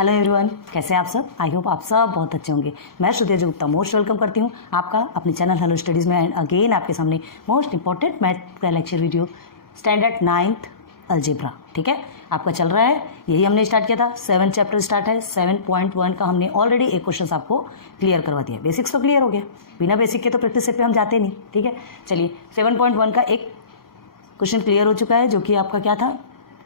Hello everyone, कैसे हैं आप सब। आई होप आप सब बहुत अच्छे होंगे। मैं श्रुति गुप्ता मोस्ट वेलकम करती हूं आपका अपने चैनल हेलो स्टडीज़ में। एंड अगेन आपके सामने मोस्ट इंपॉर्टेंट मैथ का lecture video standard 9th algebra. ठीक है, आपका चल रहा है, यही हमने स्टार्ट किया था। 7 चैप्टर स्टार्ट है। 7.1 का हमने ऑलरेडी एक क्वेश्चन आपको क्लियर करवा दिया। बेसिक्स तो क्लियर हो गया, बिना बेसिक के तो प्रैक्टिस सेट पे हम जाते नहीं। ठीक है, चलिए 7.1 का एक क्वेश्चन क्लियर हो चुका है, जो कि आपका क्या था,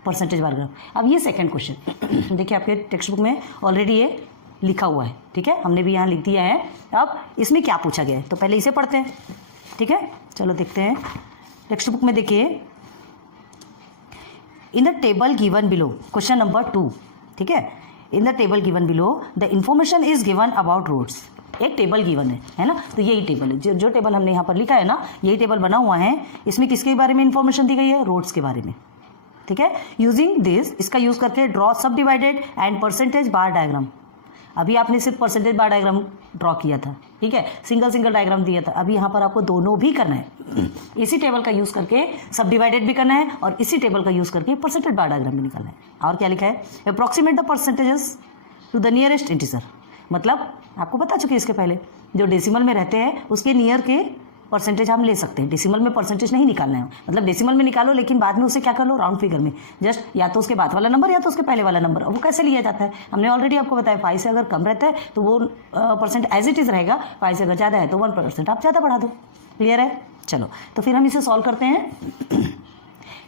परसेंटेज बार ग्राफ। अब ये सेकंड क्वेश्चन देखिए, आपके टेक्स्ट बुक में ऑलरेडी ये लिखा हुआ है। ठीक है, हमने भी यहाँ लिख दिया है। अब इसमें क्या पूछा गया है, तो पहले इसे पढ़ते हैं। ठीक है, चलो देखते हैं। टेक्स्ट बुक में देखिए, in the table given below, question number 2। ठीक है, in the table given below the information is given about roads. एक टेबल गिवन है ना, तो यही टेबल है, जो टेबल हमने यहाँ पर लिखा है ना, यही टेबल बना हुआ है। इसमें किसके बारे में इंफॉर्मेशन दी गई है, रोड्स के बारे में। ठीक है, यूजिंग दिस, इसका यूज करके ड्रॉ सब divided and percentage bar diagram. अभी आपने सिर्फ परसेंटेज बार डायग्राम ड्रॉ किया था। ठीक है, सिंगल डायग्राम दिया था। अभी यहाँ पर आपको दोनों भी करना है। इसी टेबल का यूज करके सब डिवाइडेड भी करना है और इसी टेबल का यूज करके परसेंटेज बार डायग्राम भी निकालना है। और क्या लिखा है, approximate the percentages to the nearest integer. मतलब आपको बता चुके इसके पहले, जो डेसिमल में रहते हैं उसके नियर के परसेंटेज हम ले सकते हैं। डेसिमल में परसेंटेज नहीं निकालना है, मतलब डेसिमल में निकालो, लेकिन बाद में उसे क्या कर लो, राउंड फिगर में जस्ट या तो उसके बाद वाला नंबर या तो उसके पहले वाला नंबर। वो कैसे लिया जाता है, हमने ऑलरेडी आपको बताया। 5 से अगर कम रहता है तो वो परसेंट एज इट इज रहेगा। 5 से अगर ज़्यादा है तो 1% आप ज़्यादा बढ़ा दो। क्लियर है, चलो तो फिर हम इसे सॉल्व करते हैं।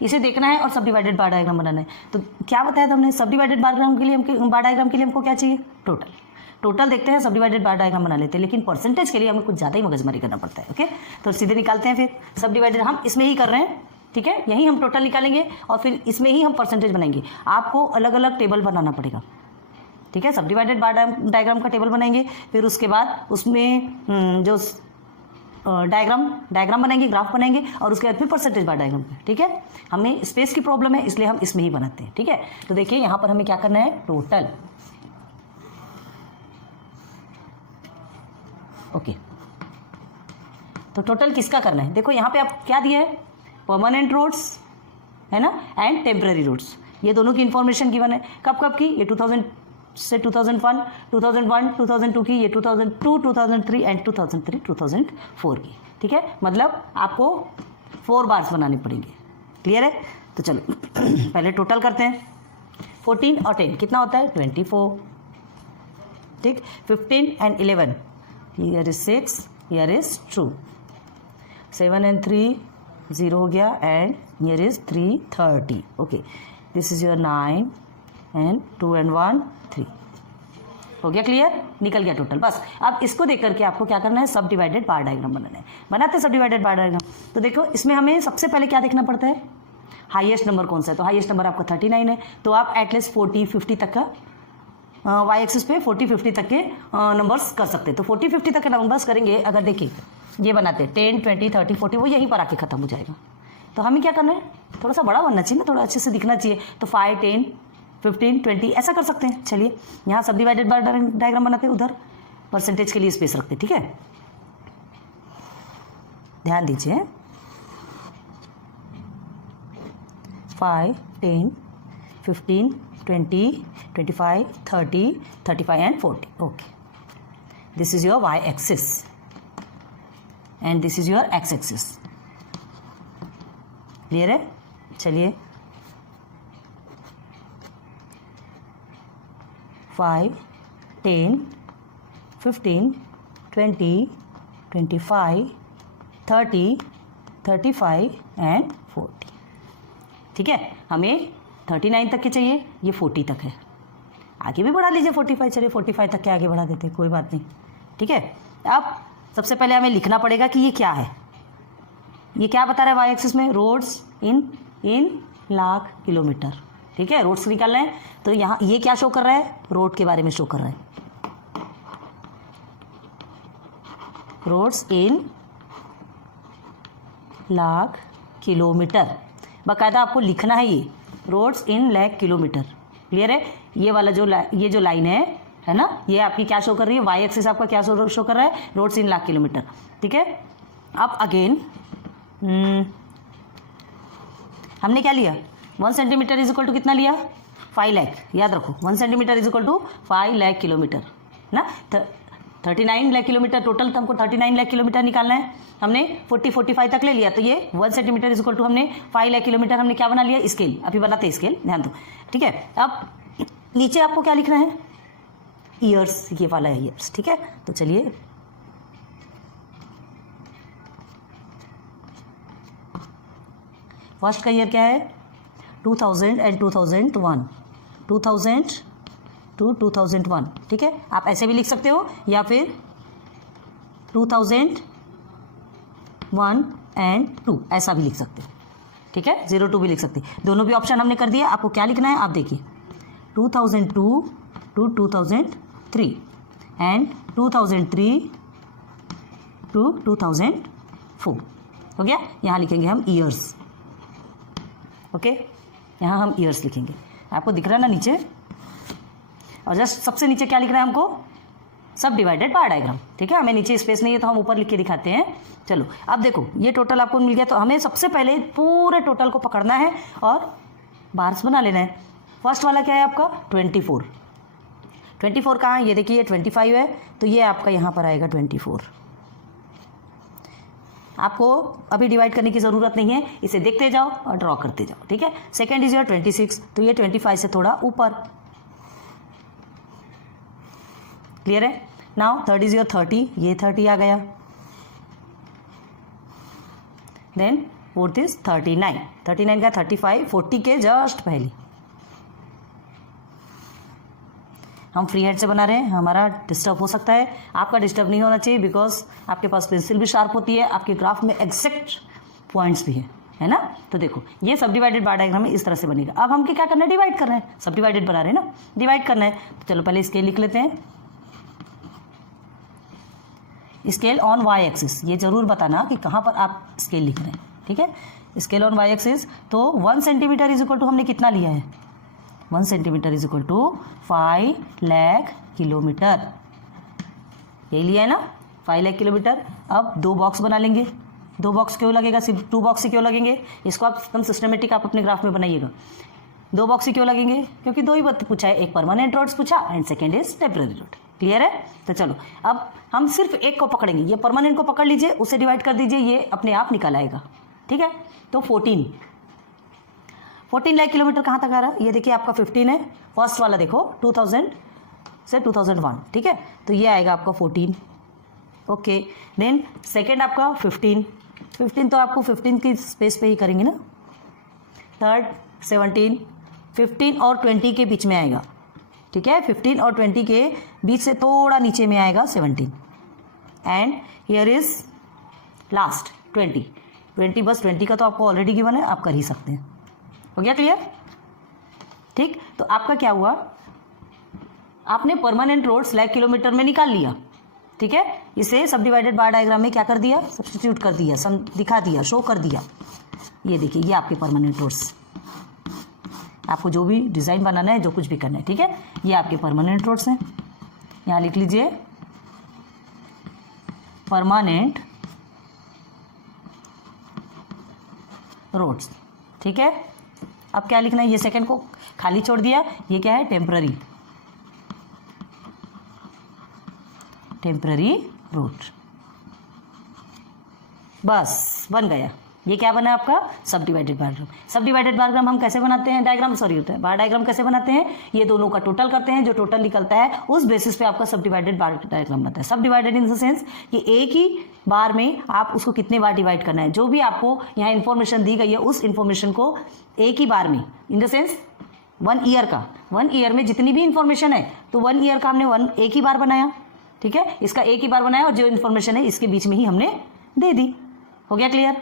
इसे देखना है और सब डिवाइडेड बार डायग्राम बनाना है। तो क्या बताया था हमने, सब डिवाइडेड बार डायग्राम के लिए हमको क्या चाहिए, टोटल देखते हैं, सब डिवाइडेड बार डायग्राम बना लेते हैं। लेकिन परसेंटेज के लिए हमें कुछ ज़्यादा ही मगजमारी करना पड़ता है। ओके, तो सीधे निकालते हैं। फिर सब डिवाइडेड हम इसमें ही कर रहे हैं। ठीक है, यही हम टोटल निकालेंगे और फिर इसमें ही हम परसेंटेज बनाएंगे। आपको अलग अलग टेबल बनाना पड़ेगा। ठीक है, सब डिवाइडेड बार डायग्राम का टेबल बनाएंगे, फिर उसके बाद उसमें जो डायग्राम बनाएंगे, ग्राफ बनाएंगे, और उसके बाद फिर परसेंटेज बार डायग्राम। ठीक है, हमें स्पेस की प्रॉब्लम है, इसलिए हम इसमें ही बनाते हैं। ठीक है, तो देखिए यहाँ पर हमें क्या करना है, टोटल। ओके, तो टोटल किसका करना है, देखो यहाँ पे आप क्या दिया है, परमानेंट रोड्स है ना, एंड टेम्पररी रोड्स। ये दोनों की इंफॉर्मेशन गिवन है। कब की, ये 2000 से 2001, 2002 की, ये 2002, 2003 एंड 2003, 2004 की। ठीक है, मतलब आपको 4 बार्स बनाने पड़ेंगे। क्लियर है, तो चलो पहले टोटल करते हैं। 14 और 10 कितना होता है, 24। ठीक, 15 and 11, here is 6, here is 2, 7 and 3 0 हो गया, and here is 3 30. Okay, this is your 9 and 2 and 1 3 हो गया। क्लियर, निकल गया टोटल। बस अब इसको देख करके आपको क्या करना है, सब डिवाइडेड बार डायग्राम बनाना है। बनाते सब डिवाइडेड बार डायग्राम। तो देखो इसमें हमें सबसे पहले क्या देखना पड़ता है, हाईएस्ट नंबर कौन सा है। तो हाईएस्ट नंबर आपका 39 है, तो आप एटलीस्ट 40-50 तक का वाई एक्सिस पे 40-50 तक के नंबर्स कर सकते हैं। तो 40-50 तक के नंबर्स करेंगे। अगर देखिए ये बनाते 10, 20, 30, 40, वो यहीं पर आके खत्म हो जाएगा। तो हमें क्या करना है, थोड़ा सा बड़ा बनना चाहिए ना, थोड़ा अच्छे से दिखना चाहिए। तो 5, 10, 15, 20 ऐसा कर सकते हैं। चलिए यहाँ सब डिवाइडेड बार डायग्राम बनाते हैं, उधर परसेंटेज के लिए स्पेस रखते हैं। ठीक है, ध्यान दीजिए, 5, 10, 15, 20, 25, 30, 35 and 40. Okay, this is your y axis and this is your x axis. Clear है, चलिए 5, 10, 15, 20, 25, 30, 35 and 40. ठीक है, हमें 39 तक के चाहिए, ये 40 तक है। आगे भी बढ़ा लीजिए 45, चलिए 45 तक के आगे बढ़ा देते हैं, कोई बात नहीं। ठीक है, अब सबसे पहले हमें लिखना पड़ेगा कि ये क्या है। ये क्या बता रहा है वाई एक्सिस में, रोड्स इन लाख किलोमीटर। ठीक है, रोड्स निकालना है। तो यहाँ ये क्या शो कर रहा है, रोड के बारे में शो कर रहा है, रोड्स इन लाख किलोमीटर। बाकायदा आपको लिखना है ये, roads in lakh kilometre. Clear है, ये वाला ये जो लाइन है ना, ये आपकी क्या शो कर रही है, वाई एक्सिस आपका क्या शो कर रहा है, रोड्स इन लाख किलोमीटर। ठीक है, अब अगेन हमने क्या लिया, 1 सेंटीमीटर इज इक्वल टू कितना लिया, 5 लाख, याद रखो 1 centimetre is equal to 5 lakh kilometre ना। 39 लाख किलोमीटर टोटल, तो हमको 39 लाख किलोमीटर निकालना है। हमने 45 तक ले लिया, तो ये 1 सेंटीमीटर इज इक्वल टू हमने 5 लाख किलोमीटर हमने क्या बना लिया, स्केल। अभी बनाते हैं स्केल, ध्यान दो, ठीक है। अब नीचे आपको क्या लिखना है, ईयर्स, ये वाला है ईयर्स, ठीक है। तो चलिए फर्स्ट का ईयर क्या है, 2000 एंड 2001, 2000 टू 2001, ठीक है। आप ऐसे भी लिख सकते हो या फिर 2001 एंड 2 ऐसा भी लिख सकते हो, ठीक है। 02 भी लिख सकते हैं, दोनों भी ऑप्शन हमने कर दिया। आपको क्या लिखना है, आप देखिए 2002 टू 2003 एंड 2003 टू 2004 हो गया। यहाँ लिखेंगे हम ईयर्स, ओके। यहाँ हम ईयर्स लिखेंगे, आपको दिख रहा है ना नीचे। और जस्ट सबसे नीचे क्या लिखना है हमको, सब डिवाइडेड बाय डायग्राम, ठीक है। हमें नीचे स्पेस नहीं है तो हम ऊपर लिख के दिखाते हैं। चलो अब देखो ये टोटल आपको मिल गया, तो हमें सबसे पहले पूरे टोटल को पकड़ना है और बार्स बना लेना है। फर्स्ट वाला क्या है आपका 24, 24 कहाँ है, ये देखिए 25 है, तो ये आपका यहाँ पर आएगा 24। आपको अभी डिवाइड करने की ज़रूरत नहीं है, इसे देखते जाओ और ड्रॉ करते जाओ, ठीक है। सेकेंड इज योर 26, तो ये 25 से थोड़ा ऊपर, क्लियर है। नाउ थर्ड इज योर 30, ये 30 आ गया। देन फोर्थ इज 39, 39 का 35, 40 के जस्ट पहले। हम फ्री हैंड से बना रहे हैं, हमारा डिस्टर्ब हो सकता है, आपका डिस्टर्ब नहीं होना चाहिए, बिकॉज आपके पास पेंसिल भी शार्प होती है, आपके ग्राफ में एग्जैक्ट पॉइंट्स भी है ना। तो देखो ये सब डिवाइडेड बार डायग्राम में इस तरह से बनेगा। अब हम क्या करना है, डिवाइड करना है, सब डिवाइडेड बना रहे हैं ना, डिवाइड करना है। तो चलो पहले स्केल लिख लेते हैं, स्केल ऑन वाई एक्सिस, ये जरूर बताना कि कहाँ पर आप स्केल लिख रहे हैं, ठीक है। स्केल ऑन वाई एक्सिस, तो 1 सेंटीमीटर इज इक्वल टू हमने कितना लिया है, 1 centimetre is equal to 5 lakh kilometre, यही लिया है ना, 5 लाख किलोमीटर। अब 2 बॉक्स बना लेंगे, 2 बॉक्स क्यों लगेगा, सिर्फ 2 बॉक्स ही क्यों लगेंगे, इसको आप एकदम सिस्टमेटिक आप अपने ग्राफ में बनाइएगा। 2 बॉक्स ही क्यों लगेंगे, क्योंकि 2 ही बात पूछा है, एक परमानेंट रोड्स पूछा and second is temporary road, clear है। तो चलो अब हम सिर्फ एक को पकड़ेंगे, ये परमानेंट को पकड़ लीजिए, उसे डिवाइड कर दीजिए, ये अपने आप निकल आएगा, ठीक है। तो 14 लाख किलोमीटर कहाँ तक आ रहा है, ये देखिए आपका 15 है। फर्स्ट वाला देखो 2000 से 2001, ठीक है, तो ये आएगा आपका 14, ओके। देन सेकेंड आपका 15 तो आपको 15 की स्पेस पे ही करेंगे ना। थर्ड 17, 15 और 20 के बीच में आएगा, ठीक है। 15 और 20 के बीच से थोड़ा नीचे में आएगा 17 एंड हियर इज लास्ट 20 बस 20 का तो आपको ऑलरेडी गिवन है, आप कर ही सकते हैं, हो गया क्लियर, ठीक। तो आपका क्या हुआ, आपने परमानेंट रोड्स लाख किलोमीटर में निकाल लिया, ठीक है। इसे सब डिवाइडेड बार डायग्राम में क्या कर दिया, सब्स्टिट्यूट कर दिया, दिखा दिया, शो कर दिया। ये देखिए ये आपके परमानेंट रोड्स, आपको जो भी डिज़ाइन बनाना है, जो कुछ भी करना है, ठीक है, ये आपके परमानेंट रोड्स हैं। यहाँ लिख लीजिए परमानेंट रोड्स, ठीक है। अब क्या लिखना है, ये सेकंड को खाली छोड़ दिया, ये क्या है टेम्पररी रोड, बस बन गया। ये क्या बना आपका सब डिवाइडेड बार डायग्राम। सब डिवाइडेड बार डायग्राम हम कैसे बनाते हैं, डायग्राम सॉरी होता है, बार डायग्राम कैसे बनाते हैं, ये दोनों का टोटल करते हैं, जो टोटल निकलता है उस बेसिस पे आपका सब डिवाइडेड बार डायग्राम बनता है। सब डिवाइडेड इन द सेंस कि एक ही बार में आप उसको कितने बार डिवाइड करना है, जो भी आपको यहाँ इन्फॉर्मेशन दी गई है उस इन्फॉर्मेशन को एक ही बार में, इन द सेंस 1 ईयर का, 1 ईयर में जितनी भी इन्फॉर्मेशन है, तो 1 ईयर का हमने एक ही बार बनाया, ठीक है, इसका एक ही बार बनाया और जो इन्फॉर्मेशन है इसके बीच में ही हमने दे दी, हो गया क्लियर,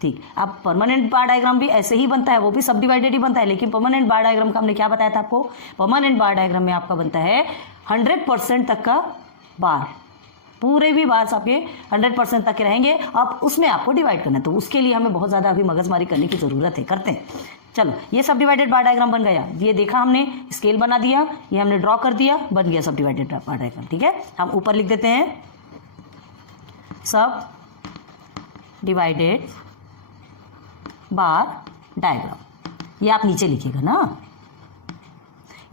ठीक। अब परमानेंट बार डायग्राम भी ऐसे ही बनता है, वो भी सब डिवाइडेड ही बनता है, लेकिन परमानेंट बार डायग्राम का हमने क्या बताया था आपको, परमानेंट बार डायग्राम में आपका बनता है 100% तक का बार, पूरे भी बार आपके 100% तक के रहेंगे, अब उसमें आपको डिवाइड करना है, तो उसके लिए हमें बहुत ज़्यादा अभी मगजमारी करने की ज़रूरत है, करते हैं। चलो ये सब डिवाइडेड बार डायग्राम बन गया, ये देखा हमने, स्केल बना दिया, ये हमने ड्रॉ कर दिया, बन गया सब डिवाइडेड बार डायग्राम, ठीक है। हम ऊपर लिख देते हैं सब डिवाइडेड बार डायग्राम, ये आप नीचे लिखिएगा ना,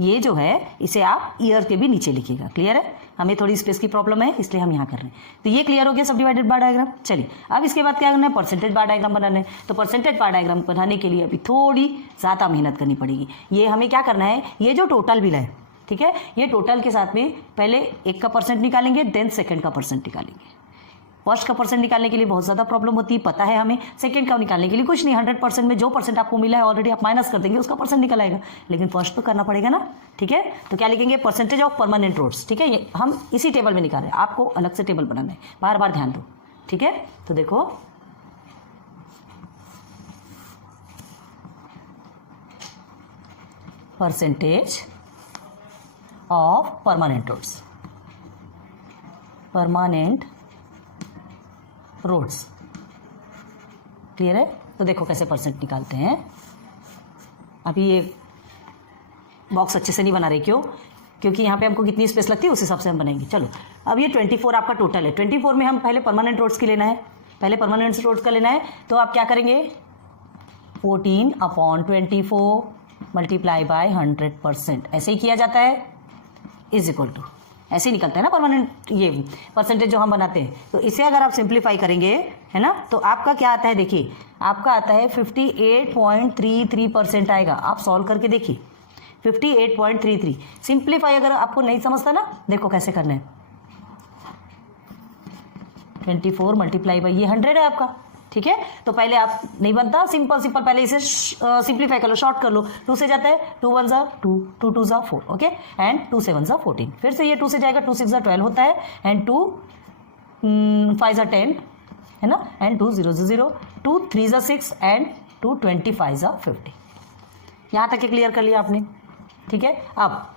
ये जो है इसे आप ईयर के भी नीचे लिखिएगा। क्लियर है? हमें थोड़ी स्पेस की प्रॉब्लम है इसलिए हम यहाँ कर रहे हैं। तो ये क्लियर हो गया सब डिवाइडेड बार डायग्राम। चलिए अब इसके बाद क्या करना है, परसेंटेज बार डायग्राम बनाना है। तो परसेंटेज बार डायग्राम बनाने के लिए अभी थोड़ी ज़्यादा मेहनत करनी पड़ेगी। ये हमें क्या करना है, ये जो टोटल बिल है, ठीक है, ये टोटल के साथ में पहले एक का परसेंट निकालेंगे, देन सेकेंड का परसेंट निकालेंगे। फर्स्ट का परसेंट निकालने के लिए बहुत ज़्यादा प्रॉब्लम होती है, पता है हमें। सेकंड का निकालने के लिए कुछ नहीं, 100% में जो परसेंट आपको मिला है ऑलरेडी आप माइनस कर देंगे, उसका परसेंट निकल आएगा। लेकिन फर्स्ट तो करना पड़ेगा ना, ठीक है। तो क्या लिखेंगे, परसेंटेज ऑफ परमानेंट रोड्स, ठीक है। ये हम इसी टेबल में निकाल रहे हैं, आपको अलग से टेबल बनाना है, बार बार ध्यान दो, ठीक है। तो देखो percentage of permanent roads, permanent roads, clear है। तो देखो कैसे परसेंट निकालते हैं। अभी ये बॉक्स अच्छे से नहीं बना रहे, क्यों? क्योंकि यहाँ पे हमको कितनी स्पेस लगती है उस हिसाब से हम बनाएंगे। चलो अब ये 24 आपका टोटल है। 24 में हम पहले परमानेंट रोड्स की लेना है, पहले परमानेंट रोड्स का लेना है। तो आप क्या करेंगे, 14/24 मल्टीप्लाई बाय 100%, ऐसे ही किया जाता है, इज इक्वल टू, ऐसे ही निकलता है ना परमानेंट ये परसेंटेज जो हम बनाते हैं। तो इसे अगर आप सिंप्लीफाई करेंगे, है ना, तो आपका क्या आता है, देखिए आपका आता है 58.33% आएगा। आप सॉल्व करके देखिए 58.33। सिंप्लीफाई अगर आपको नहीं समझता ना, देखो कैसे करना है, 24 मल्टीप्लाई बाई ये 100 है आपका, ठीक है। तो पहले आप नहीं बनता, सिंपल पहले इसे सिंप्लीफाई कर लो, शॉर्ट कर लो। 2 से जाता है, 2 1 ज़ा 2, 2 2 ज़ा 4, ओके, एंड 2 7 ज़ा 14। फिर से ये 2 से जाएगा, 2 6 ज़ा 12 होता है, एंड 2 5 ज़ा 10, है ना, एंड 2 0 ज़ा 0, 2 3 ज़ा 6, एंड 2 25 ज़ा 50। यहाँ तक क्लियर कर लिया आपने, ठीक है। अब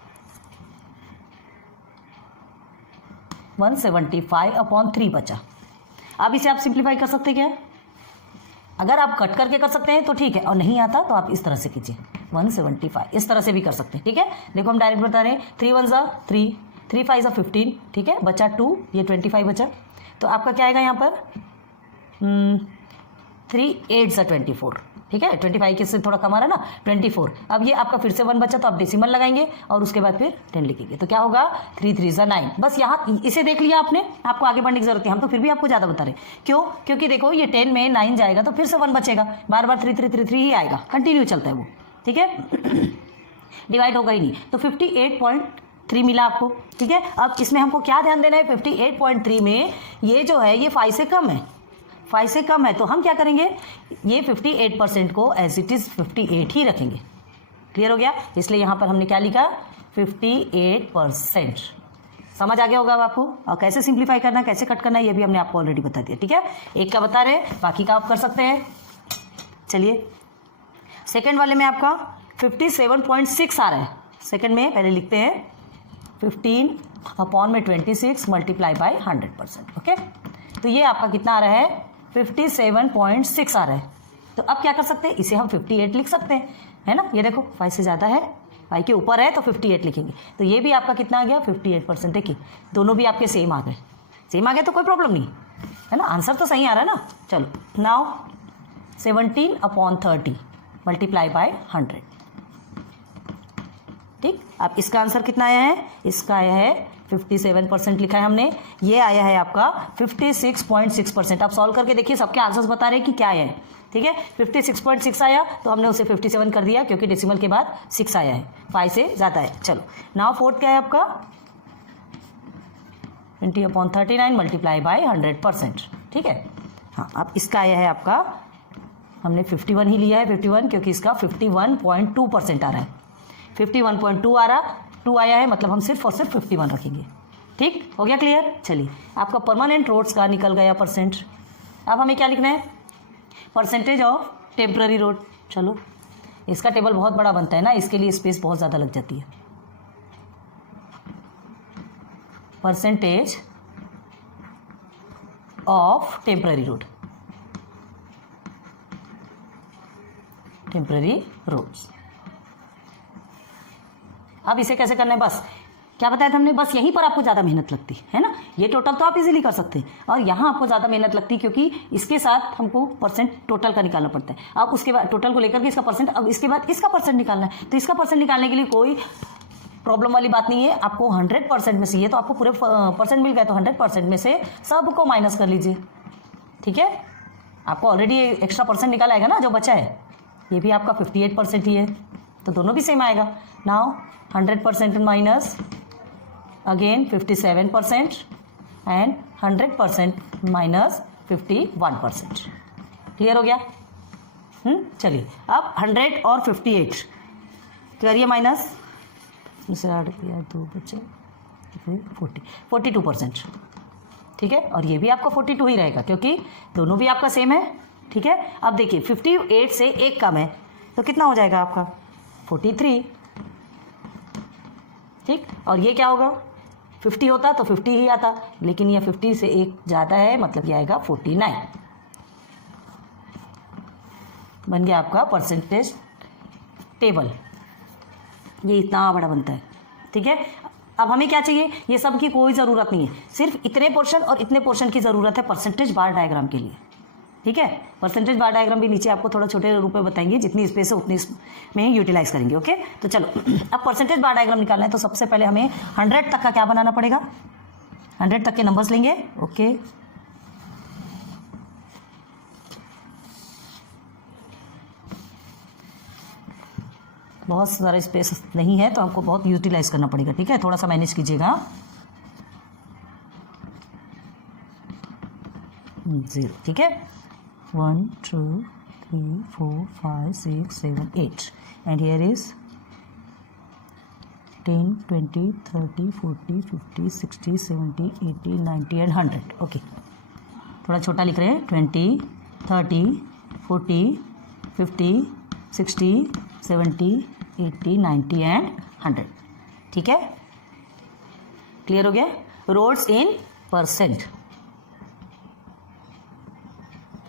175/3 बचा। अब इसे आप सिंप्लीफाई कर सकते क्या? अगर आप कट करके कर सकते हैं तो ठीक है, और नहीं आता तो आप इस तरह से कीजिए, 175 इस तरह से भी कर सकते हैं, ठीक है। देखो हम डायरेक्ट बता रहे हैं, 3 1 ज़ा 3, 3 5 ज़ा 15, ठीक है, बचा 2, ये 25 बचा। तो आपका क्या आएगा यहाँ पर, 3 8 ज़ा 24, ठीक है। 25 के से थोड़ा कम आ रहा है ना, 24। अब ये आपका फिर से 1 बचा, तो आप डेसिमल लगाएंगे और उसके बाद फिर 10 लिखेंगे। तो क्या होगा, 3 3 ज़ा 9। बस यहाँ इसे देख लिया आपने, आपको आगे बढ़ने की जरूरत है। हम तो फिर भी आपको ज़्यादा बता रहे हैं, क्यों? क्योंकि देखो ये 10 में 9 जाएगा तो फिर से 1 बचेगा, बार बार 3 3 3 3 ही आएगा, कंटिन्यू चलता है वो, ठीक है। डिवाइड होगा ही नहीं। तो 58.3 मिला आपको, ठीक है। अब इसमें हमको क्या ध्यान देना है, 58.3 में ये जो है ये 5 से कम है, 5 से कम है। तो हम क्या करेंगे, ये 58% को एज इट इज़ 58 ही रखेंगे। क्लियर हो गया? इसलिए यहाँ पर हमने क्या लिखा, 58%। समझ आ गया होगा अब आपको। और कैसे सिंप्लीफाई करना, कैसे कट करना, ये भी हमने आपको ऑलरेडी बता दिया, ठीक है। एक का बता रहे, बाकी का आप कर सकते हैं। चलिए सेकेंड वाले में आपका 57.6 आ रहा है। सेकेंड में पहले लिखते हैं 15/26 मल्टीप्लाई बाय 100%, ओके। तो ये आपका कितना आ रहा है, 57.6 आ रहा है। तो अब क्या कर सकते हैं, इसे हम 58 लिख सकते हैं, है ना। ये देखो 5 से ज़्यादा है, 5 के ऊपर है तो 58 लिखेंगे। तो ये भी आपका कितना आ गया, 58%। देखिए दोनों भी आपके सेम आ गए, सेम आ गए तो कोई प्रॉब्लम नहीं है ना, आंसर तो सही आ रहा है ना। चलो नाउ 17/30 मल्टीप्लाई बाय 100, ठीक। अब इसका आंसर कितना आया है, इसका आया है 57% लिखा है हमने, ये आया है आपका 56.6%। आप सॉल्व करके देखिए, सबके आंसर्स बता रहे हैं कि क्या आया है, ठीक है। 56.6 आया तो हमने उसे 57 कर दिया, क्योंकि डेसिमल के बाद 6 आया है, 5 से ज़्यादा है। चलो नाउ फोर्थ क्या है आपका, 20/39 मल्टीप्लाई बाय 100%, ठीक है। हाँ अब इसका आया है आपका, हमने 51 ही लिया है, 51, क्योंकि इसका 51.2% आ रहा है, 51.2 आ रहा, 2 आया है, मतलब हम सिर्फ और सिर्फ 51 रखेंगे, ठीक हो गया, क्लियर। चलिए आपका परमानेंट रोड्स का निकल गया परसेंट। अब हमें क्या लिखना है, परसेंटेज ऑफ टेम्पररी रोड। चलो इसका टेबल बहुत बड़ा बनता है ना, इसके लिए स्पेस बहुत ज़्यादा लग जाती है। Percentage of temporary road, temporary roads. अब इसे कैसे करना है, बस क्या बताया था हमने, बस यहीं पर आपको ज़्यादा मेहनत लगती है ना। ये टोटल तो आप इजीली कर सकते हैं, और यहाँ आपको ज़्यादा मेहनत लगती है क्योंकि इसके साथ हमको परसेंट टोटल का निकालना पड़ता है। अब उसके बाद टोटल को लेकर के इसका परसेंट, अब इसके बाद इसका परसेंट निकालना है। तो इसका परसेंट निकालने के लिए कोई प्रॉब्लम वाली बात नहीं है, आपको 100% में से, ये तो आपको पूरे परसेंट मिल गए, तो 100% में से सबको माइनस कर लीजिए, ठीक है। आपको ऑलरेडी एक्स्ट्रा परसेंट निकाला आएगा ना जो बचा है, ये भी आपका 58% ही है, तो दोनों भी सेम आएगा। Now 100% minus again 57% and 100% minus 51%। Clear हो गया? चलिए अब 100 और 58 करिए माइनस, इसे ऐड किया 2 बचे 42%, ठीक है। और ये भी आपका 42 ही रहेगा क्योंकि दोनों भी आपका सेम है, ठीक है। अब देखिए 58 से 1 कम है तो कितना हो जाएगा आपका 43, ठीक। और ये क्या होगा, 50 होता तो 50 ही आता, लेकिन ये 50 से 1 ज़्यादा है, मतलब ये आएगा 49। बन गया आपका परसेंटेज टेबल, ये इतना बड़ा बनता है, ठीक है। अब हमें क्या चाहिए, ये सब की कोई ज़रूरत नहीं है, सिर्फ इतने पोर्शन और इतने पोर्शन की ज़रूरत है परसेंटेज बार डायग्राम के लिए, ठीक है। परसेंटेज बार डायग्राम भी नीचे आपको थोड़ा छोटे रूप में बताएंगे, जितनी स्पेस है उतनी में ही यूटिलाइज करेंगे, ओके। तो चलो अब परसेंटेज बार डायग्राम निकालना है, तो सबसे पहले हमें 100 तक का क्या बनाना पड़ेगा, 100 तक के नंबर्स लेंगे, ओके। बहुत सारा स्पेस नहीं है तो आपको बहुत यूटिलाइज करना पड़ेगा, ठीक है, थोड़ा सा मैनेज कीजिएगा। 0, ठीक है। 1 2 3 4 5 6 7 8 and here is 10 20 30 40 50 60 70 80 90 and 100, okay. थोड़ा छोटा लिख रहे हैं, 20 30 40 50 60 70 80 90 एंड 100, ठीक है। क्लियर हो गया? Roads in percent,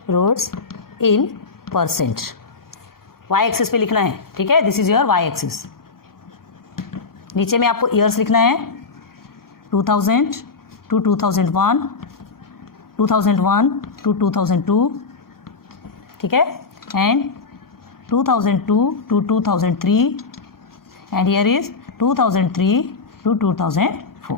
roads in percent Y axis पे लिखना है, ठीक है। This is your Y axis. नीचे में आपको ईयर्स लिखना है, 2000 to 2001, 2001 to 2002, ठीक है, and 2002 to 2003 and here is 2003 to 2004,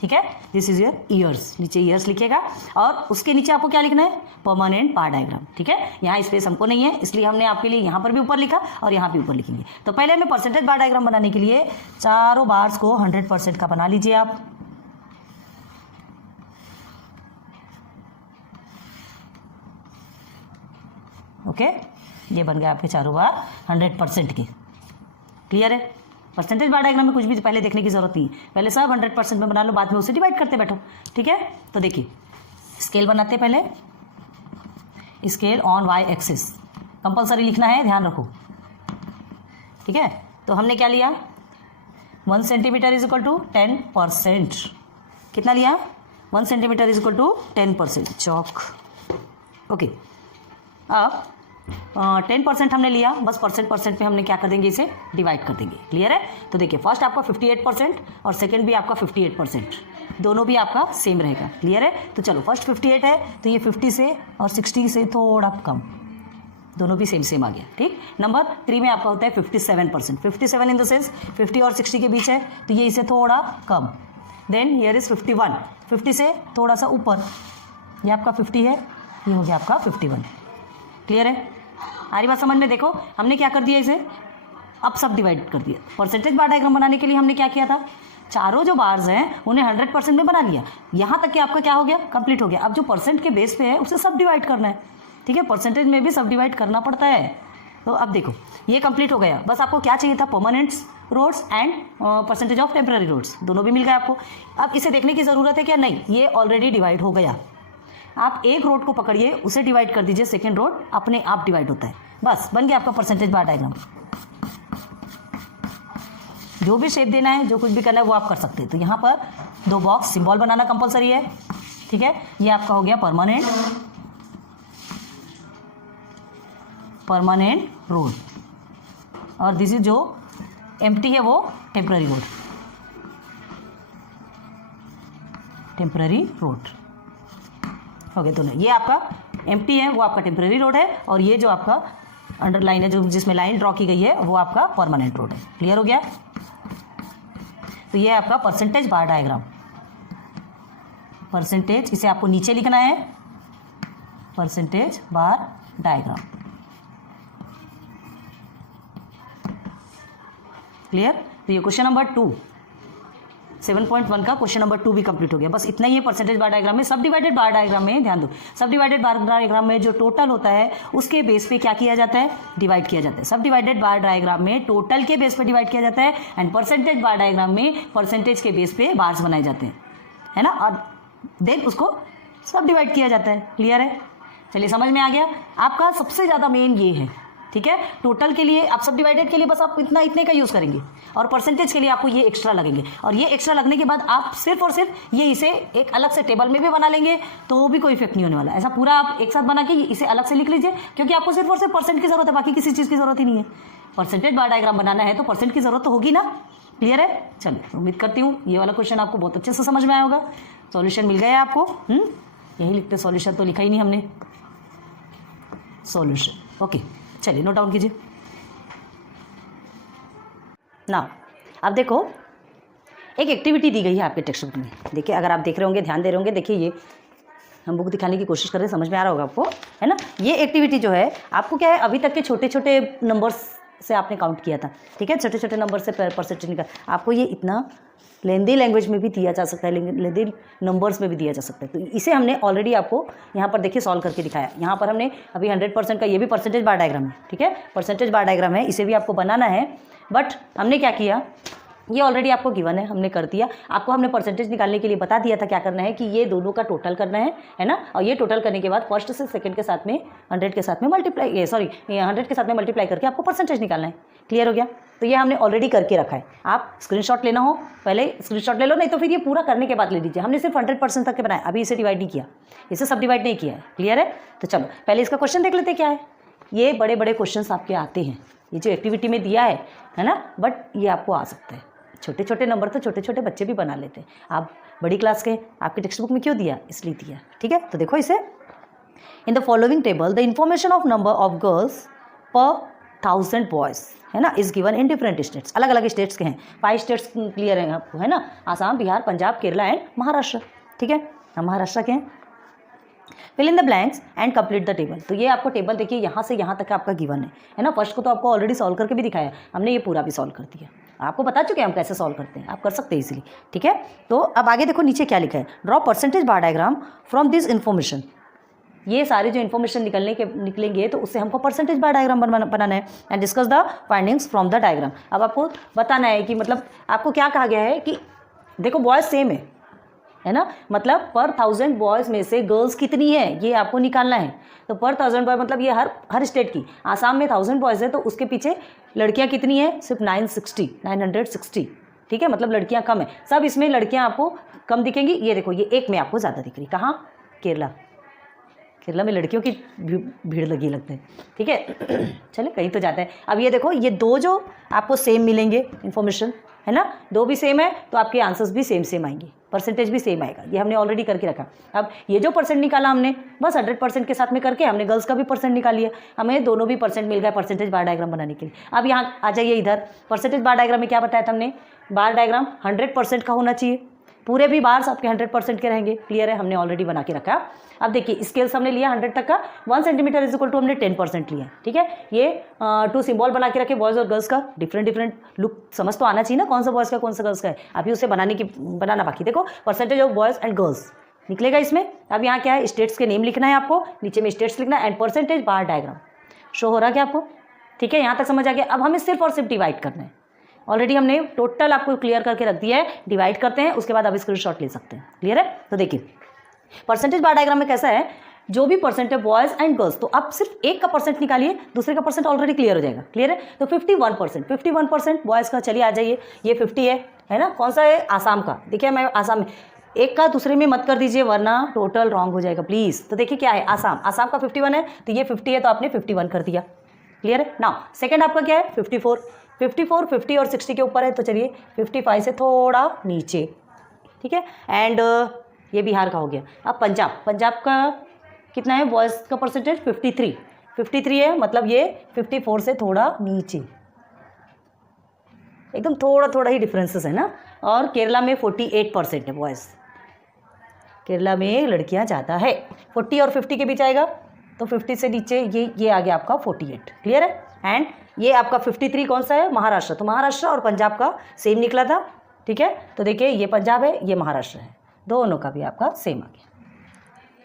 ठीक है। दिस इज योर ईयर्स, नीचे ईयर्स लिखिएगा और उसके नीचे आपको क्या लिखना है, परमानेंट बार डायग्राम, ठीक है। यहाँ स्पेस हमको नहीं है, इसलिए हमने आपके लिए यहाँ पर भी ऊपर लिखा और यहाँ भी ऊपर लिखेंगे। तो पहले हमें परसेंटेज बार डायग्राम बनाने के लिए चारों बार्स को 100% का बना लीजिए आप। ओके, ये बन गया आपके चारों बार 100% के। क्लियर है? परसेंटेज बार डायग्राम में कुछ भी पहले देखने की जरूरत नहीं है, पहले सब 100% में बना लो, बाद में उसे डिवाइड करते बैठो, ठीक है। तो देखिए स्केल बनाते पहले, scale on Y axis compulsory लिखना है, ध्यान रखो, ठीक है। तो हमने क्या लिया, 1 सेंटीमीटर इज इक्वल टू 10%, कितना लिया, 1 सेंटीमीटर इज इक्वल टू 10%, चौक, ओके। अब 10% हमने लिया, बस परसेंट पे हमने क्या कर देंगे, इसे डिवाइड कर देंगे। क्लियर है? तो देखिए फर्स्ट आपका 58% और सेकंड भी आपका 58%, दोनों भी आपका सेम रहेगा। क्लियर है? तो चलो फर्स्ट 58 है तो ये 50 से और 60 से थोड़ा कम, दोनों भी सेम आ गया, ठीक। नंबर 3 में आपका होता है 57%, 57 इन द सेंस 50 और 60 के बीच है तो ये इसे थोड़ा कम। देन हियर इज 51, 50 से थोड़ा सा ऊपर, ये आपका 50 है, ये हो गया आपका 51। क्लियर है? आ रही बात समझ में? देखो हमने क्या कर दिया, इसे अब सब डिवाइड कर दिया। परसेंटेज बार डायग्राम बनाने के लिए हमने क्या किया था, चारों जो बार्स हैं उन्हें 100% में बना लिया, यहाँ तक कि आपका क्या हो गया, कंप्लीट हो गया। अब जो परसेंट के बेस पे है उसे सब डिवाइड करना है, ठीक है। परसेंटेज में भी सब डिवाइड करना पड़ता है। तो अब देखो ये कंप्लीट हो गया, बस आपको क्या चाहिए था, permanent roads and percentage of temporary roads, दोनों भी मिल गए आपको। अब इसे देखने की ज़रूरत है क्या, नहीं, ये ऑलरेडी डिवाइड हो गया। आप एक रोड को पकड़िए, उसे डिवाइड कर दीजिए, सेकेंड रोड अपने आप डिवाइड होता है, बस बन गया आपका परसेंटेज बार डायग्राम। जो भी शेप देना है, जो कुछ भी करना है वो आप कर सकते हैं। तो यहाँ पर 2 बॉक्स सिंबल बनाना कंपलसरी है, ठीक है। ये आपका हो गया परमानेंट रोड और दिस इज जो एम्प्टी है वो टेम्पररी रोड हो गया दोनों। ये आपका एम्प्टी है वो आपका टेम्पररी रोड है और ये जो आपका अंडरलाइन है, जो जिसमें लाइन ड्रॉ की गई है, वो आपका परमानेंट रोड है। क्लियर हो गया? तो ये है आपका परसेंटेज बार डायग्राम। परसेंटेज, इसे आपको नीचे लिखना है, परसेंटेज बार डायग्राम। क्लियर? तो ये क्वेश्चन नंबर 2, 7.1 का क्वेश्चन नंबर 2 भी कंप्लीट हो गया। बस इतना ही है परसेंटेज बार डायग्राम में। सब डिवाइडेड बार डायग्राम में ध्यान दो, सब डिवाइडेड बार डायग्राम में जो टोटल होता है उसके बेस पे क्या किया जाता है, डिवाइड किया जाता है। सब डिवाइडेड बार डायग्राम में टोटल के बेस पे डिवाइड किया जाता है, एंड परसेंटेज बार डायग्राम में परसेंटेज के बेस पे बार्स बनाए जाते हैं, है ना, और देन उसको सब डिवाइड किया जाता है। क्लियर है? चलिए समझ में आ गया। आपका सबसे ज़्यादा मेन ये है, ठीक है। टोटल के लिए आप सब डिवाइडेड के लिए बस आप इतने का यूज़ करेंगे, और परसेंटेज के लिए आपको ये एक्स्ट्रा लगेंगे, और ये एक्स्ट्रा लगने के बाद आप सिर्फ और सिर्फ ये इसे एक अलग से टेबल में भी बना लेंगे तो वो भी कोई इफेक्ट नहीं होने वाला। ऐसा पूरा आप एक साथ बना के इसे अलग से लिख लीजिए, क्योंकि आपको सिर्फ और सिर्फ परसेंट की जरूरत है, बाकी किसी चीज़ की जरूरत ही नहीं है। परसेंटेज बार डायग्राम बनाना है तो परसेंट की जरूरत तो होगी ना। क्लियर है? चलिए, उम्मीद करती हूँ ये वाला क्वेश्चन आपको बहुत अच्छे से समझ में आया होगा। सॉल्यूशन मिल गया आपको? यही लिखते, सॉल्यूशन तो लिखा ही नहीं हमने, सॉल्यूशन। ओके, चलिए नोट डाउन कीजिए ना। अब देखो, एक एक्टिविटी दी गई है आपके टेक्स्ट बुक में। देखिए, अगर आप देख रहे होंगे, ध्यान दे रहे होंगे, देखिए ये हम बुक दिखाने की कोशिश कर रहे हैं, समझ में आ रहा होगा आपको, है ना। ये एक्टिविटी जो है आपको क्या है, अभी तक के छोटे छोटे नंबर्स से आपने काउंट किया था, ठीक है, छोटे छोटे नंबर से परसेंटेज निकाल। आपको ये इतना लेंदी लैंग्वेज में भी दिया जा सकता है, लेंदी नंबर्स में भी दिया जा सकता है। तो इसे हमने ऑलरेडी आपको यहाँ पर देखिए सॉल्व करके दिखाया। यहाँ पर हमने अभी 100% का, ये भी परसेंटेज बार डायग्राम है, ठीक है, परसेंटेज बार डायग्राम है, इसे भी आपको बनाना है। बट हमने क्या किया, ये ऑलरेडी आपको गिवन है, हमने कर दिया। आपको हमने परसेंटेज निकालने के लिए बता दिया था क्या करना है, कि ये दोनों का टोटल करना है ना। और ये टोटल करने के बाद फर्स्ट से सेकंड के साथ में 100 के साथ में मल्टीप्लाई, 100 के साथ में मल्टीप्लाई करके आपको परसेंटेज निकालना है। क्लियर हो गया? तो ये हमने ऑलरेडी करके रखा है। आप स्क्रीनशॉट लेना हो पहले स्क्रीनशॉट ले लो, नहीं तो फिर ये पूरा करने के बाद ले लीजिए। हमने सिर्फ 100% तक के बनाया, अभी इसे डिवाइड नहीं किया, इसे सब डिवाइड नहीं किया है। क्लियर है? तो चलो पहले इसका क्वेश्चन देख लेते क्या है। ये बड़े बड़े क्वेश्चन आपके आते हैं, ये जो एक्टिविटी में दिया है ना, बट ये आपको आ सकता है। छोटे छोटे नंबर तो छोटे छोटे बच्चे भी बना लेते हैं। आप बड़ी क्लास के, आपकी टेक्स्ट बुक में क्यों दिया, इसलिए दिया, ठीक है। तो देखो इसे, in the following table the information of number of girls पर 1000 बॉयज, है ना, is given in different states. अलग अलग स्टेट्स के हैं, 5 स्टेट्स क्लियर हैं आपको, है ना, आसाम, बिहार, पंजाब, केरला एंड महाराष्ट्र, ठीक है, हम महाराष्ट्र के हैं। Fill in the blanks and complete the table. तो ये आपको टेबल देखिए यहाँ से यहाँ तक आपका गिवन है ना। फर्स्ट को तो आपको ऑलरेडी सॉल्व करके भी दिखाया, हमने ये पूरा भी सॉल्व कर दिया, आपको बता चुके हैं हम कैसे सॉल्व करते हैं, आप कर सकते हैं इजीली, ठीक है। तो अब आगे देखो नीचे क्या लिखा है, draw percentage bar diagram from this information. ये सारे जो इन्फॉर्मेशन निकलेंगे तो उससे हमको परसेंटेज बार डायग्राम बनाना है, and discuss the findings from the diagram. अब आपको बताना है कि मतलब आपको क्या कहा गया है, कि देखो बॉयज़ सेम है ना, मतलब पर 1000 बॉयज़ में से गर्ल्स कितनी है ये आपको निकालना है। तो पर 1000 बॉय मतलब ये हर स्टेट की, आसाम में 1000 बॉयज़ है तो उसके पीछे लड़कियां कितनी है, सिर्फ 960, ठीक है, मतलब लड़कियां कम है। सब इसमें लड़कियां आपको कम दिखेंगी। ये देखो, ये एक में आपको ज़्यादा दिख रही, कहाँ, केरला में लड़कियों की भीड़ लगी लगते हैं, ठीक है। चले कहीं तो जाते हैं। अब ये देखो, ये दो जो आपको सेम मिलेंगे इन्फॉर्मेशन, है ना, दो भी सेम है तो आपके आंसर्स भी सेम आएंगे, परसेंटेज भी सेम आएगा। ये हमने ऑलरेडी करके रखा। अब ये जो परसेंट निकाला हमने, बस 100% के साथ में करके हमने गर्ल्स का भी परसेंट निकाल लिया, हमें दोनों भी परसेंट मिल गया परसेंटेज बार डायग्राम बनाने के लिए। अब यहाँ आ जाइए इधर, परसेंटेज बार डायग्राम में क्या बताया था हमने, बार डायग्राम 100% का होना चाहिए, पूरे भी बार्स आपके 100% के रहेंगे। क्लियर है? हमने ऑलरेडी बना के रखा। अब देखिए स्केल्स हमने लिया 100 तक का, 1 सेंटीमीटर इज इक्वल टू हमने 10% लिया, ठीक है। ये 2 सिंबल बना के रखे, बॉयज़ और गर्ल्स का, डिफरेंट लुक समझ तो आना चाहिए ना, कौन सा बॉयज़ का कौन सा गर्ल्स का है। अभी उसे बनाना बाकी। देखो percentage of boys and girls निकलेगा इसमें। अब यहाँ क्या है, स्टेट्स के नेम लिखना है आपको, नीचे में स्टेट्स लिखना है, and percentage bar diagram show हो रहा है क्या आपको, ठीक है। यहाँ तक समझ आ गया। अब हमें सिर्फ और सिर्फ डिवाइड करना है। ऑलरेडी हमने टोटल आपको क्लियर करके रख दिया है, डिवाइड करते हैं, उसके बाद आप स्क्रीनशॉट ले सकते हैं। क्लियर है? तो देखिए परसेंटेज बार डायग्राम में कैसा है, जो भी परसेंट है बॉयज़ एंड गर्ल्स, तो आप सिर्फ एक का परसेंट निकालिए, दूसरे का परसेंट ऑलरेडी क्लियर हो जाएगा। क्लियर है? तो 51% बॉयज़ का, चलिए आ जाइए, ये 50 है ना, कौन सा है, आसाम का। देखिए मैं आसाम में एक का दूसरे में मत कर दीजिए वरना टोटल रॉन्ग हो जाएगा प्लीज़। तो देखिए क्या है, आसाम का 51 है, तो ये 50 है तो आपने 51 कर दिया। क्लियर है? नाउ सेकंड आपका क्या है, 54, 50 और 60 के ऊपर है, तो चलिए 55 से थोड़ा नीचे, ठीक है। एंड ये बिहार का हो गया। अब पंजाब का कितना है बॉयज़ का परसेंटेज, 53 है, मतलब ये 54 से थोड़ा नीचे, एकदम थोड़ा ही डिफरेंसेस है ना। और केरला में 48% है बॉयज़। केरला में लड़कियां ज़्यादा है, 40 और 50 के बीच आएगा, तो 50 से नीचे ये आ गया आपका 48। क्लियर है। एंड ये आपका 53 कौन सा है? महाराष्ट्र। तो महाराष्ट्र और पंजाब का सेम निकला था, ठीक है। तो देखिए ये पंजाब है, ये महाराष्ट्र है, दोनों का भी आपका सेम आ गया।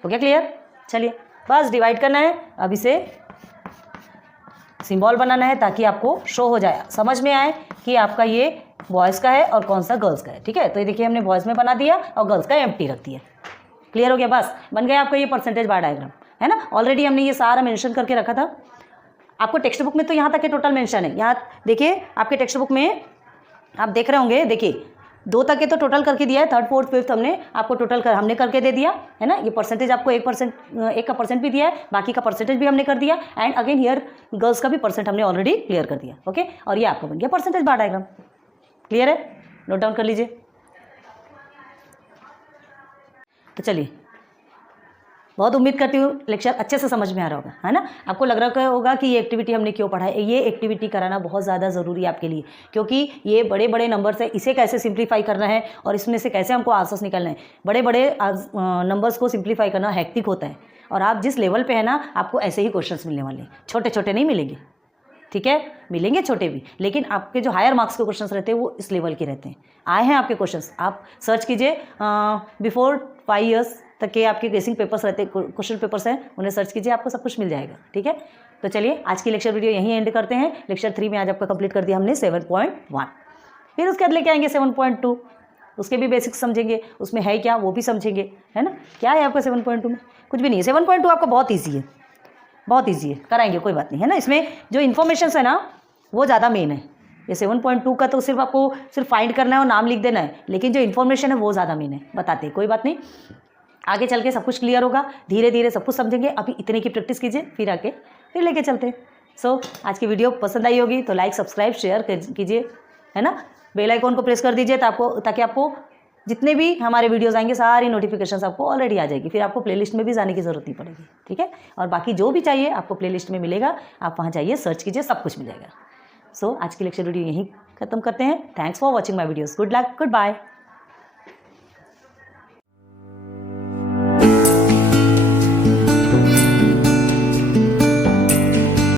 हो गया क्लियर? चलिए बस डिवाइड करना है, अब इसे सिंबल बनाना है ताकि आपको शो हो जाए, समझ में आए कि आपका ये बॉयज़ का है और कौन सा गर्ल्स का है, ठीक है। तो ये देखिए हमने बॉयज़ में बना दिया और गर्ल्स का एम्प्टी रख दिया। क्लियर हो गया? बस बन गया आपका ये परसेंटेज बार डायग्राम, है ना। ऑलरेडी हमने ये सारा मेंशन करके रखा था। आपको टेक्स्ट बुक में तो यहाँ तक के टोटल मेंशन है। यहाँ देखिए आपके टेक्स्ट बुक में आप देख रहे होंगे, देखिए 2 तक के तो टोटल करके दिया है, 3rd 4th 5th हमने आपको टोटल हमने करके दे दिया है ना। ये परसेंटेज आपको 1 का परसेंट भी दिया है, बाकी का परसेंटेज भी हमने कर दिया। एंड अगेन हियर गर्ल्स का भी परसेंट हमने ऑलरेडी क्लियर कर दिया। ओके, और ये आपको बन गया परसेंटेज बार डायग्राम। क्लियर है? नोट डाउन कर लीजिए। तो चलिए, बहुत उम्मीद करती हूँ लेक्चर अच्छे से समझ में आ रहा होगा, है ना। आपको लग रहा होगा कि ये एक्टिविटी हमने क्यों पढ़ा है। ये एक्टिविटी कराना बहुत ज़्यादा ज़रूरी है आपके लिए, क्योंकि ये बड़े बड़े नंबर्स है, इसे कैसे सिंप्लीफाई करना है और इसमें से कैसे हमको आंसर्स निकालना है। बड़े बड़े नंबर्स को सिंप्लीफाई करना हेक्टिक होता है, और आप जिस लेवल पे है ना, आपको ऐसे ही क्वेश्चंस मिलने वाले हैं। छोटे छोटे नहीं मिलेंगे, ठीक है, मिलेंगे छोटे भी, लेकिन आपके जो हायर मार्क्स के क्वेश्चंस रहते हैं वो इस लेवल के रहते हैं। आए हैं आपके क्वेश्चंस, आप सर्च कीजिए, बिफोर 5 years तक के आपके गेसिंग पेपर्स रहते, क्वेश्चन पेपर्स हैं, उन्हें सर्च कीजिए, आपको सब कुछ मिल जाएगा, ठीक है। तो चलिए आज की लेक्चर वीडियो यहीं एंड करते हैं। लेक्चर 3 में आज आपका कंप्लीट कर दिया हमने 7.1। फिर उसके बाद लेके आएंगे 7.2, उसके भी बेसिक्स समझेंगे, उसमें है क्या वो भी समझेंगे, है ना। क्या है आपका 7.2 में? कुछ भी नहीं है। 7.2 आपका बहुत ईजी है, बहुत ईजी है, कराएंगे, कोई बात नहीं, है ना। इसमें जो इन्फॉर्मेशन है ना वो ज़्यादा मेन है। ये 7.2 का तो सिर्फ आपको सिर्फ फाइंड करना है और नाम लिख देना है, लेकिन जो इन्फॉर्मेशन है वो ज़्यादा मेन है। बताते हैं, कोई बात नहीं, आगे चल के सब कुछ क्लियर होगा, धीरे धीरे सब कुछ समझेंगे। अभी इतने की प्रैक्टिस कीजिए, फिर आके फिर लेके चलते हैं। सो आज की वीडियो पसंद आई होगी तो लाइक सब्सक्राइब शेयर कीजिए, है ना। बेल आइकॉन को प्रेस कर दीजिए ताकि आपको जितने भी हमारे वीडियोस आएंगे सारी नोटिफिकेशंस आपको ऑलरेडी आ जाएगी। फिर आपको प्लेलिस्ट में भी जाने की ज़रूरत नहीं पड़ेगी, ठीक है। और बाकी जो भी चाहिए आपको प्लेलिस्ट में मिलेगा, आप वहाँ जाइए, सर्च कीजिए, सब कुछ मिल जाएगा। सो आज की लेक्चर वीडियो यहीं खत्म करते हैं। Thanks for watching my videos. Good luck, good bye.